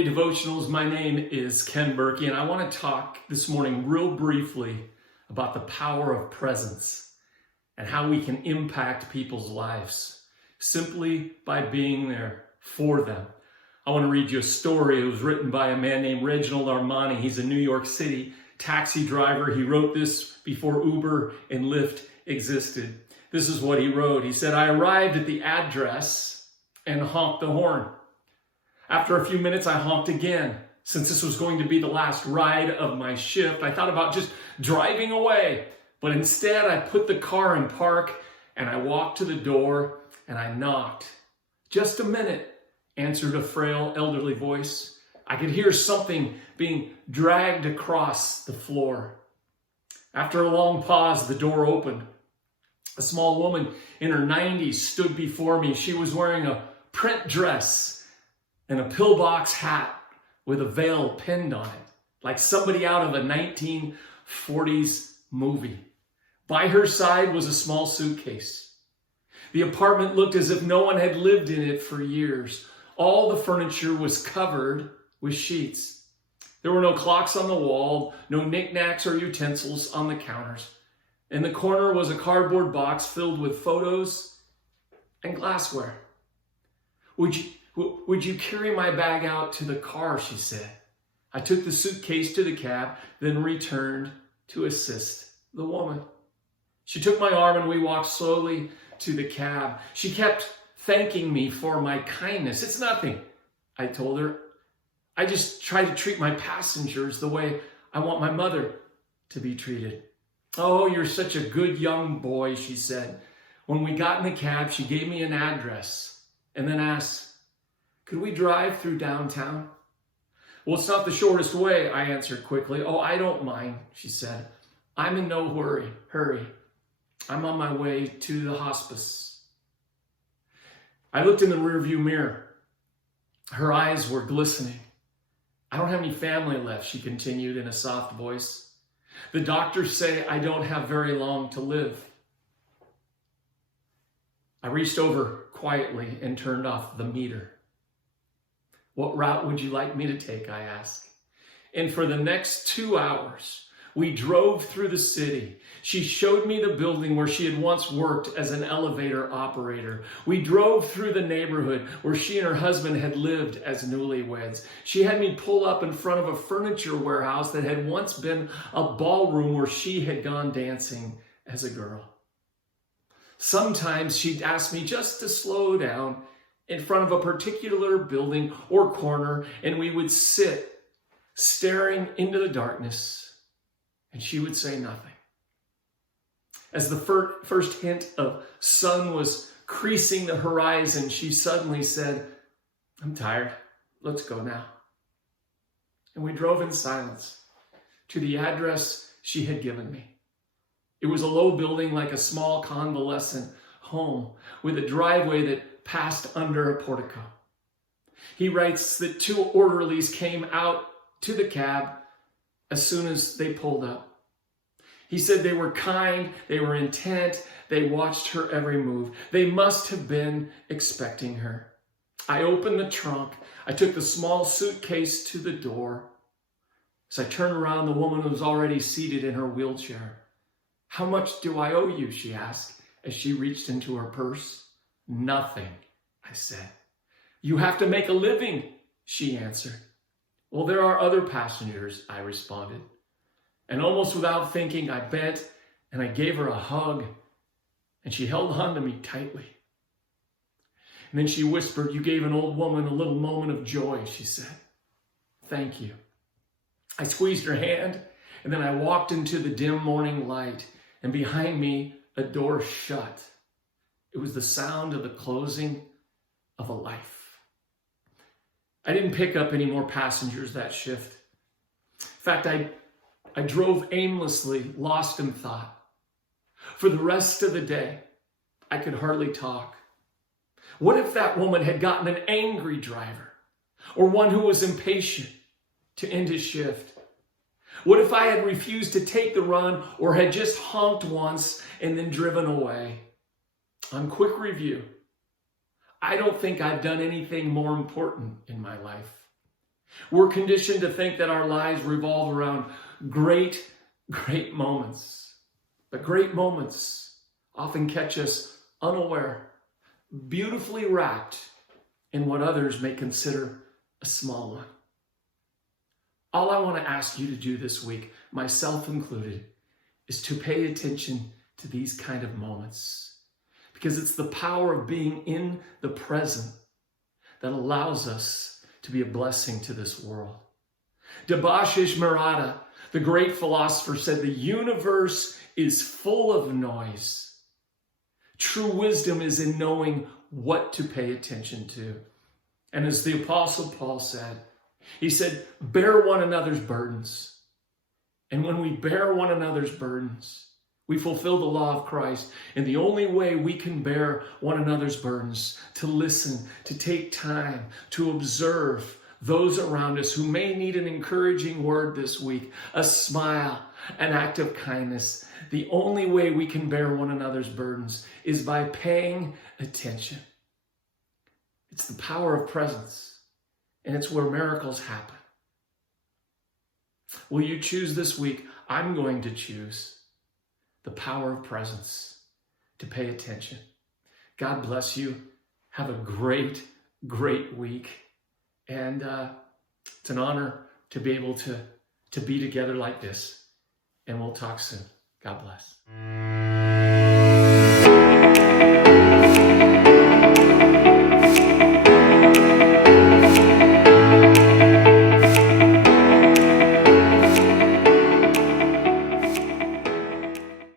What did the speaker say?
Daily Devotionals. My name is Ken Burkey, and I want to talk this morning real briefly about the power of presence and how we can impact people's lives simply by being there for them. I want to read you a story. It was written by a man named Reginald Armani. He's a New York City taxi driver. He wrote this before Uber and Lyft existed. This is what he wrote. He said, "I arrived at the address and honked the horn. After a few minutes, I honked again. Since this was going to be the last ride of my shift, I thought about just driving away. But instead, I put the car in park and I walked to the door and I knocked. 'Just a minute,' answered a frail, elderly voice. I could hear something being dragged across the floor. After a long pause, the door opened. A small woman in her 90s stood before me. She was wearing a print dress and a pillbox hat with a veil pinned on it, like somebody out of a 1940s movie. By her side was a small suitcase. The apartment looked as if no one had lived in it for years. All the furniture was covered with sheets. There were no clocks on the wall, no knickknacks or utensils on the counters. In the corner was a cardboard box filled with photos and glassware. Would you carry my bag out to the car?" she said. I took the suitcase to the cab, then returned to assist the woman. She took my arm and we walked slowly to the cab. She kept thanking me for my kindness. "It's nothing," I told her. "I just try to treat my passengers the way I want my mother to be treated." "Oh, you're such a good young boy," she said. When we got in the cab, she gave me an address and then asked, "Could we drive through downtown?" "Well, it's not the shortest way," I answered quickly. "Oh, I don't mind," she said. "I'm in no hurry. I'm on my way to the hospice." I looked in the rearview mirror. Her eyes were glistening. "I don't have any family left," she continued in a soft voice. "The doctors say I don't have very long to live." I reached over quietly and turned off the meter. "What route would you like me to take?" I asked. And for the next 2 hours, we drove through the city. She showed me the building where she had once worked as an elevator operator. We drove through the neighborhood where she and her husband had lived as newlyweds. She had me pull up in front of a furniture warehouse that had once been a ballroom where she had gone dancing as a girl. Sometimes she'd ask me just to slow down in front of a particular building or corner, and we would sit staring into the darkness, and she would say nothing. As the first hint of sun was creasing the horizon, she suddenly said, "I'm tired. Let's go now." And we drove in silence to the address she had given me. It was a low building like a small convalescent home with a driveway that passed under a portico. He writes that 2 orderlies came out to the cab as soon as they pulled up. He said they were kind, they were intent, they watched her every move. They must have been expecting her. I opened the trunk. I took the small suitcase to the door. As I turned around, the woman was already seated in her wheelchair. "How much do I owe you?" she asked as she reached into her purse. "Nothing," I said. "You have to make a living," she answered. "Well, there are other passengers," I responded. And almost without thinking, I bent and I gave her a hug, and she held on to me tightly. And then she whispered, "You gave an old woman a little moment of joy," she said. "Thank you." I squeezed her hand, and then I walked into the dim morning light, and behind me, a door shut. It was the sound of the closing of a life. I didn't pick up any more passengers that shift. In fact, I drove aimlessly, lost in thought. For the rest of the day, I could hardly talk. What if that woman had gotten an angry driver or one who was impatient to end his shift? What if I had refused to take the run or had just honked once and then driven away? On quick review, I don't think I've done anything more important in my life. We're conditioned to think that our lives revolve around great moments. But great moments often catch us unaware, beautifully wrapped in what others may consider a small one. All I want to ask you to do this week, myself included, is to pay attention to these kind of moments. Because it's the power of being in the present that allows us to be a blessing to this world. Devotional Marada, the great philosopher, said the universe is full of noise. True wisdom is in knowing what to pay attention to. And as the Apostle Paul said, he said, bear one another's burdens. And when we bear one another's burdens, we fulfill the law of Christ. And the only way we can bear one another's burdens, to listen, to take time, to observe those around us who may need an encouraging word this week, a smile, an act of kindness. The only way we can bear one another's burdens is by paying attention. It's the power of presence, and it's where miracles happen. Will you choose this week? I'm going to choose the power of presence, to pay attention. God bless you. Have a great week. And it's an honor to be able to be together like this. And we'll talk soon. God bless.